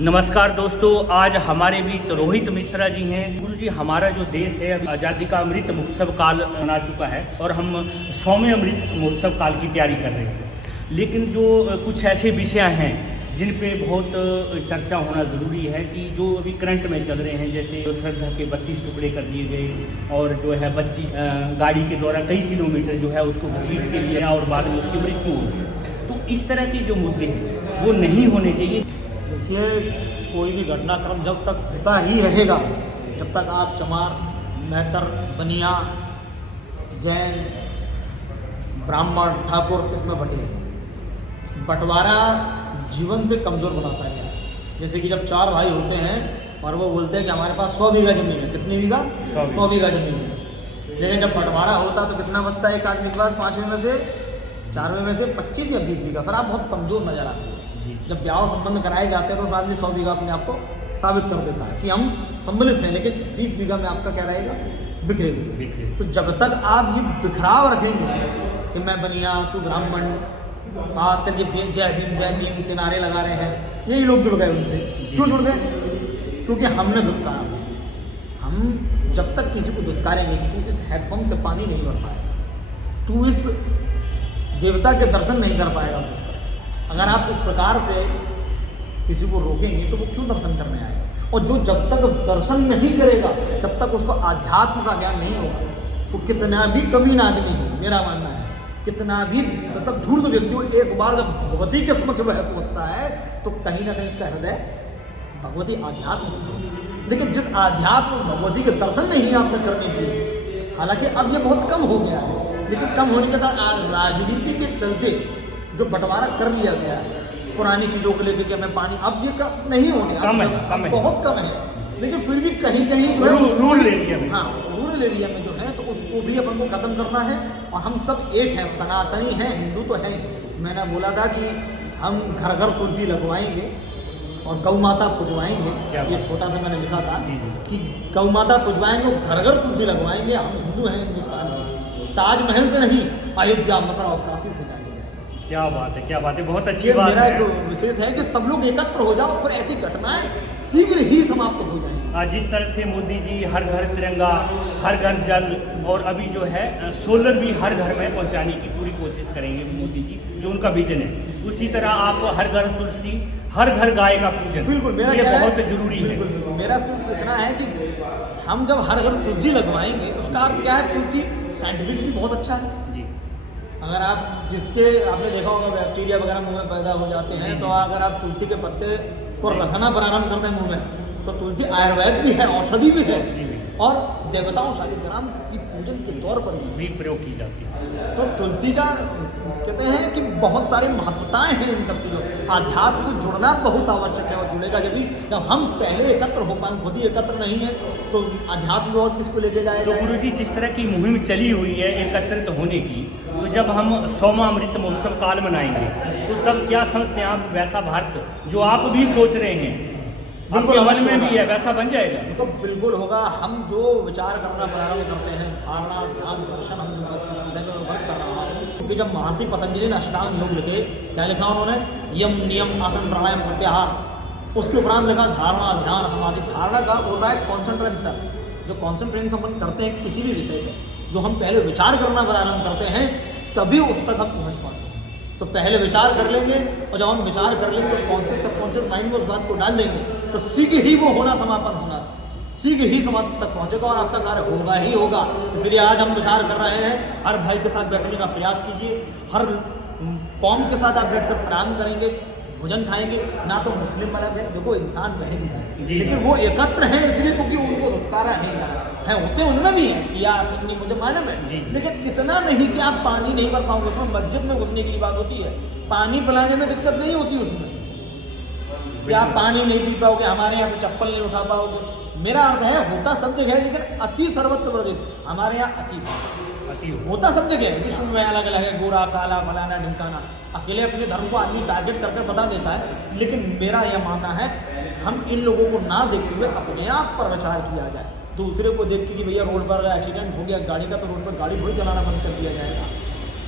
नमस्कार दोस्तों, आज हमारे बीच रोहित मिश्रा जी हैं। गुरु जी, हमारा जो देश है अभी आज़ादी का अमृत महोत्सव काल मना चुका है और हम 100वें अमृत महोत्सव काल की तैयारी कर रहे हैं। लेकिन जो कुछ ऐसे विषय हैं जिन पे बहुत चर्चा होना ज़रूरी है कि जो अभी करंट में चल रहे हैं, जैसे श्रद्धा के 32 टुकड़े कर दिए गए और जो है बच्ची गाड़ी के द्वारा कई किलोमीटर जो है उसको घसीट के लिए और बाद में उसकी मृत्यु हो गई। तो इस तरह के जो मुद्दे हैं वो नहीं होने चाहिए। देखिए, कोई भी घटनाक्रम जब तक होता ही रहेगा, जब तक आप चमार, मेहतर, बनिया, जैन, ब्राह्मण, ठाकुर इसमें बटे रहेंगे। बंटवारा जीवन से कमज़ोर बनाता है। जैसे कि जब 4 भाई होते हैं और वो बोलते हैं कि हमारे पास 100 बीघा ज़मीन है। कितनी बीघा? 100 बीघा ज़मीन है। लेकिन जब बंटवारा होता तो कितना बचता है एक आदमी के पास? 5वें में से 4वें में से 25 या 20 बीघा। फिर आप बहुत कमज़ोर नज़र आते हैं। जब ब्याह संबंध कराए जाते हैं तो उस आदमी 100 बीघा अपने आप को साबित कर देता है कि हम सम्मिलित हैं, लेकिन 20 बीघा में आपका क्या रहेगा? बिखरे हुए। तो जब तक आप ये बिखराव रखेंगे कि मैं बनिया, तू ब्राह्मण, आजकल ये जय भीम के नारे लगा रहे हैं, यही लोग जुड़ गए उनसे। क्यों जुड़ गए? क्योंकि हमने धुतकारा। हम जब तक किसी को धुतकारेंगे कि तू इस हैंडपम्प से पानी नहीं भर पाएगा, तू इस देवता के दर्शन नहीं कर पाएगा उसका, अगर आप इस प्रकार से किसी को रोकेंगे तो वो क्यों दर्शन करने आएगा? और जो जब तक दर्शन नहीं करेगा, जब तक उसको आध्यात्म का ज्ञान नहीं होगा, वो कितना भी कमीन आदमी हो, मेरा मानना है, कितना भी मतलब धूर्त व्यक्ति हो, एक बार जब भगवती के समक्ष वह पहुंचता है तो कहीं ना कहीं उसका हृदय भगवती आध्यात्म से जुड़ता है। लेकिन जिस आध्यात्म उस भगवती के दर्शन नहीं आपने करने दिए, हालांकि अब ये बहुत कम हो गया है, लेकिन कम होने के साथ राजनीति के चलते जो बंटवारा कर लिया गया है पुरानी चीज़ों को लेकर के, हमें पानी अब ये कम नहीं होने, अब बहुत कम है। लेकिन फिर भी कहीं कहीं जो है रूरल एरिया में, हाँ रूरल एरिया में जो है, तो उसको भी अपन को खत्म करना है। और हम सब एक हैं, सनातनी हैं, हिंदू तो हैं। मैंने बोला था कि हम घर घर तुलसी लगवाएंगे और गौ माता पुजवाएंगे। ये छोटा सा मैंने लिखा था कि गौ माता पुजवाएंगे, घर घर तुलसी लगवाएंगे। हम हिंदू हैं, हिंदुस्तान के, ताजमहल से नहीं, अयोध्या, मथुरा और काशी से जाने। क्या बात है, क्या बात है, बहुत अच्छी बात मेरा है। एक विशेष है कि सब लोग एकत्र हो जाओ, फिर ऐसी घटनाएं शीघ्र ही समाप्त हो जाएंगी। जिस तरह से मोदी जी हर घर तिरंगा, हर घर जल, और अभी जो है सोलर भी हर घर में पहुंचाने की पूरी कोशिश करेंगे मोदी जी, जो उनका विजन है। उसी तरह आप हर घर तुलसी, हर घर गाय का पूजन, बिल्कुल मेरा ये बहुत है, जरूरी है। बिल्कुल मेरा सिर्फ इतना है कि हम जब हर घर तुलसी लगवाएंगे, उसका अर्थ क्या है? तुलसी साइंटिफिक भी बहुत अच्छा है। अगर आप जिसके आपने देखा होगा बैक्टीरिया वगैरह मुंह में पैदा हो जाते हैं, तो अगर आप तुलसी के पत्ते को रखना प्रारंभ करते हैं मुंह में, तो तुलसी आयुर्वेद भी है, औषधि भी है, और देवताओं शालिग्राम की पूजन के तौर पर भी प्रयोग की जाती है। तो तुलसी का कहते हैं कि बहुत सारे महत्वताएं हैं इन सब चीज़ों। आध्यात्म से जुड़ना बहुत आवश्यक है, और जुड़ेगा जब हम पहले एकत्र हो पाएं। खुद ही एकत्र नहीं है तो आध्यात्म और किसको लेके जाएगा? तो गुरु जी, जिस तरह की मुहिम चली हुई है एकत्रित होने की, तो जब हम 100वां अमृत महोत्सव काल मनाएंगे तो तब क्या समझते हैं आप, वैसा भारत जो आप भी सोच रहे हैं, बिल्कुल मन में भी है, वैसा बन जाएगा? तो बिल्कुल होगा। हम जो विचार करना प्रारंभ करते हैं, धारणा, ध्यान, दर्शन, हम जो इस विषय में वर्क कर रहा हूँ, क्योंकि जब महर्षि पतंजलि ने अष्टांग योग लिखे, क्या लिखा उन्होंने? यम, नियम, आसन, प्राणायाम, प्रत्याहार। उसके उपरांत लिखा धारणा, ध्यान, समाधि। धारणा का अर्थ होता है कॉन्सेंट्रेशन। जो कॉन्सेंट्रेशन अपन करते हैं किसी भी विषय पर, जो हम पहले विचार करना प्रारंभ करते हैं, तभी उस तक हम पहुँच पाते हैं। तो पहले विचार कर लेंगे, और जब हम विचार कर लेंगे उस कॉन्शियस सबकॉन्शियस माइंड में उस बात को डाल देंगे, तो शीघ्र ही वो होना, समापन होना, शीघ्र ही समाप्त तक पहुंचेगा और आपका कार्य होगा ही होगा। इसलिए आज हम विचार कर रहे हैं, हर भाई के साथ बैठने का प्रयास कीजिए, हर कौम के साथ आप बैठकर प्रारंभ करेंगे, भोजन खाएंगे। ना तो मुस्लिम अलग है, देखो इंसान वह भी है, लेकिन वो एकत्र हैं इसलिए क्योंकि उनको धुतकारा नहीं जा रहा है। होते उनमें भी है, सिया सुन्नी मुझे मालूम है, लेकिन इतना नहीं कि आप पानी नहीं भर पाओगे। उसमें मस्जिद में घुसने की बात होती है, पानी पिलाने में दिक्कत नहीं होती उसमें, कि आप पानी नहीं पी पाओगे, हमारे यहाँ से चप्पल नहीं उठा पाओगे। मेरा अर्थ है होता सब जगह है, लेकिन अति सर्वत्र वर्जित। हमारे यहाँ अति होता सब जगह है, विश्व में अलग अलग है, गोरा, काला, फलाना, ढिमकाना। अकेले अपने धर्म को आदमी टारगेट करके बता देता है, लेकिन मेरा यह मानना है हम इन लोगों को ना देखते हुए अपने आप पर विचार किया जाए। दूसरे को देख के कि भैया रोड पर एक्सीडेंट हो गया गाड़ी का, तो रोड पर गाड़ी थोड़ी चलाना बंद कर दिया जाएगा।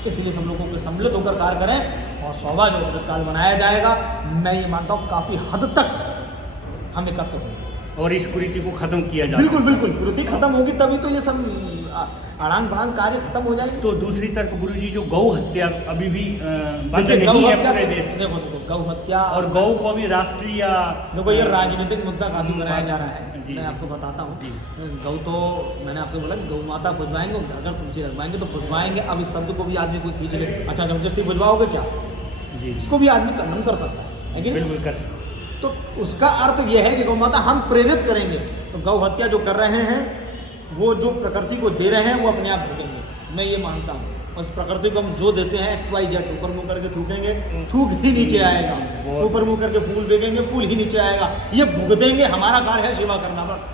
इसलिए सब लोगों को सम्मिलित होकर कार्य करें और 100वां जो अमृतकाल मनाया जाएगा, मैं ये मानता हूँ काफ़ी हद तक हम एकत्र होंगे और इस कुरीति को खत्म किया जाए। बिल्कुल बिल्कुल, कुरीति खत्म होगी तभी तो ये सब अड़ांग बड़ांग कार्य खत्म हो जाएंगे। तो दूसरी तरफ गुरुजी जो गौ हत्या अभी भी बंद देखिए, नहीं है हत्या पूरे से देश में। देखो गौ हत्या और गौ को अभी राष्ट्रीय देखो ये राजनीतिक मुद्दा काफी बनाया जा रहा है। जी, मैं जी। आपको बताता हूँ, जी। गौ तो मैंने आपसे बोला कि गौ माता भुजवाएंगे और घर घर तुलसी रखवाएंगे तो भुजवाएंगे। अब इस शब्द को भी आदमी कोई खींच ले, अच्छा जबरदस्ती भुजवाओगे क्या, जी इसको भी आदमी खंडन कर सकता है कि नहीं? बिल्कुल कर सकते। तो उसका अर्थ यह है कि गौ माता हम प्रेरित करेंगे तो गौ हत्या जो कर रहे हैं वो जो प्रकृति को दे रहे हैं वो अपने आप भुगेंगे, मैं ये मानता हूँ। उस प्रकृति को हम जो देते हैं XYZ, ऊपर मुँह करके थूकेंगे, थूक ही नीचे आएगा, ऊपर मुँह करके फूल फेंकेंगे, फूल ही नीचे आएगा, ये भुगतेंगे। हमारा कार्य है सेवा करना बस।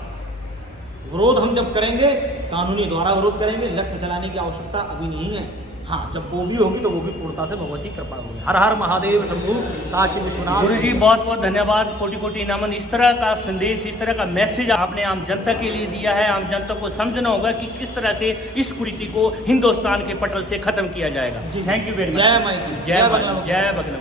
विरोध हम जब करेंगे कानूनी द्वारा विरोध करेंगे, लठ चलाने की आवश्यकता अभी नहीं है। हाँ, जब वो भी होगी तो वो भी पूर्णता से भगवती कृपा होगी। हर हर महादेव शंभु काशी विश्वनाथ। गुरु जी बहुत बहुत धन्यवाद, कोटि कोटि नमन। इस तरह का संदेश, इस तरह का मैसेज आपने आम जनता के लिए दिया है। आम जनता को समझना होगा कि किस तरह से इस कुरीति को हिंदुस्तान के पटल से खत्म किया जाएगा। Thank you very much. जय माई की, जय बगला। जय बगला।